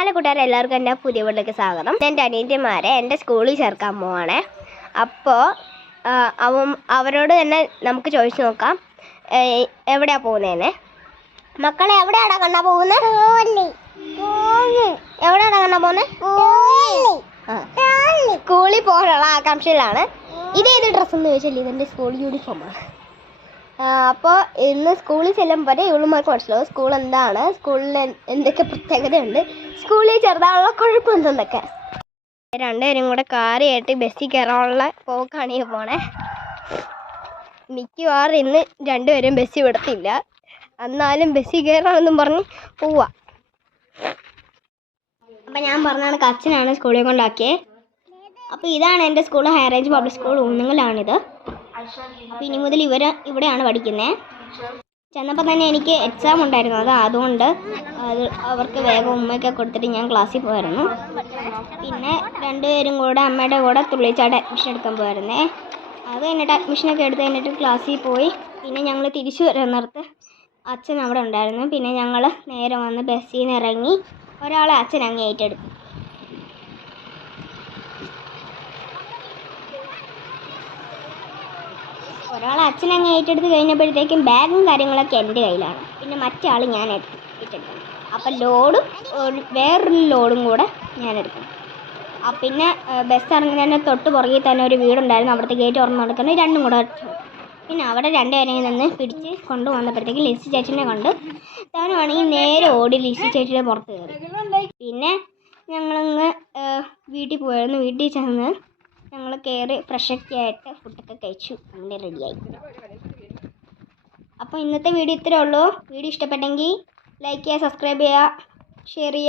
Hello കൂട്ടുകാരെ, എല്ലാവർക്കും എൻ്റെ പുതിയ വീട്ടിലേക്ക് സ്വാഗതം. എൻ്റെ അനിയത്തിമാരെ എൻ്റെ സ്കൂളിൽ ചേർക്കാൻ പോവാണേ. അപ്പോൾ അവരോട് തന്നെ നമുക്ക് ചോദിച്ചു നോക്കാം എവിടെയാണ് പോകുന്നതെന്ന്. മക്കളെ, എവിടെയാടാ കണ്ണാ പോകുന്നത്? എവിടെയാടാ കണ്ണാ പോകുന്നത്? സ്കൂളിൽ പോകാനുള്ള ആകാംക്ഷയിലാണ്. ഇതേത് ഡ്രസ്സ് എന്ന് ചോദിച്ചാൽ ഇതെൻ്റെ സ്കൂൾ യൂണിഫോമാണ്. അപ്പോൾ ഇന്ന് സ്കൂളിൽ ചെല്ലുമ്പോൾ ഇവളുമാർക്ക് മനസ്സിലാവും സ്കൂൾ എന്താണ്, സ്കൂളിൽ എന്തൊക്കെ പ്രത്യേകതയുണ്ട്, സ്കൂളിൽ ചെറുതാനുള്ള കുഴപ്പം എന്തെന്നൊക്കെ. രണ്ടുപേരും കൂടെ കാറിയായിട്ട് ബസ്സിൽ കയറാനുള്ള പോക്കാണ് ഈ പോണേ. മിക്കവാറും ഇന്ന് രണ്ടുപേരും ബസ്സിൽ വിടത്തില്ല, എന്നാലും ബസ്സിൽ കയറാമെന്നും പറഞ്ഞ് പോവാ. അപ്പം ഞാൻ പറഞ്ഞാണ് അച്ഛനാണ് സ്കൂളിൽ കൊണ്ടാക്കിയത്. അപ്പോൾ ഇതാണ് എൻ്റെ school, high range public school ഊന്നുങ്ങലാണിത്. അപ്പോൾ ഇനി മുതൽ ഇവിടെയാണ് പഠിക്കുന്നത്. ചെന്നപ്പോൾ തന്നെ എനിക്ക് എക്സാം ഉണ്ടായിരുന്നു, അതുകൊണ്ട് അവർക്ക് വേഗം ഉമ്മയൊക്കെ കൊടുത്തിട്ട് ഞാൻ ക്ലാസ്സിൽ പോയിരുന്നു. പിന്നെ രണ്ടുപേരും കൂടെ അമ്മയുടെ കൂടെ തുള്ളിച്ചാട് അഡ്മിഷൻ എടുക്കാൻ പോയിരുന്നേ. അത് കഴിഞ്ഞിട്ട് അഡ്മിഷനൊക്കെ എടുത്ത് കഴിഞ്ഞിട്ട് ക്ലാസ്സിൽ പോയി. പിന്നെ ഞങ്ങൾ തിരിച്ചു വരുന്നിടത്ത് അച്ഛൻ അവിടെ ഉണ്ടായിരുന്നു. പിന്നെ ഞങ്ങൾ നേരെ വന്ന് ബസ്സിൽ നിന്ന് ഇറങ്ങി ഒരാളെ അച്ഛൻ അങ്ങ് ഏറ്റെടുത്തു. ഒരാളെ അച്ഛൻ അങ്ങ് ഏറ്റെടുത്ത് കഴിഞ്ഞപ്പോഴത്തേക്കും ബാഗും കാര്യങ്ങളൊക്കെ എൻ്റെ കയ്യിലാണ്. പിന്നെ മറ്റേ ആൾ ഞാൻ ഏറ്റെടുക്കണം. അപ്പം വേറൊരു ലോഡും കൂടെ ഞാൻ എടുക്കണം. പിന്നെ ബസ് ഇറങ്ങുന്നതിന് തൊട്ട് പുറകിൽ തന്നെ ഒരു വീടുണ്ടായിരുന്നു, അവിടുത്തെ ഗേറ്റ് തുറന്ന് കൊടുക്കണം, രണ്ടും കൂടെ. പിന്നെ അവിടെ രണ്ടുപേരെയും നിന്ന് പിടിച്ച് കൊണ്ടുവന്നപ്പോഴത്തേക്ക് ലിസി ചേച്ചിനെ കണ്ട് താനാണെങ്കിൽ നേരെ ഓടി ലിസി ചേച്ചിയുടെ പുറത്ത് കയറി. പിന്നെ ഞങ്ങളങ്ങ് വീട്ടിൽ പോയിരുന്നു. വീട്ടിൽ ചെന്ന് ഞങ്ങൾ കയറി ഫ്രഷൊക്കെ ആയിട്ട് ഫുഡൊക്കെ കഴിച്ചു, അങ്ങനെ റെഡിയായി. അപ്പോൾ ഇന്നത്തെ വീഡിയോ ഇത്രയേ ഉള്ളൂ. വീഡിയോ ഇഷ്ടപ്പെട്ടെങ്കിൽ ലൈക്ക് ചെയ്യുക, സബ്സ്ക്രൈബ് ചെയ്യുക, ഷെയർ ചെയ്യുക.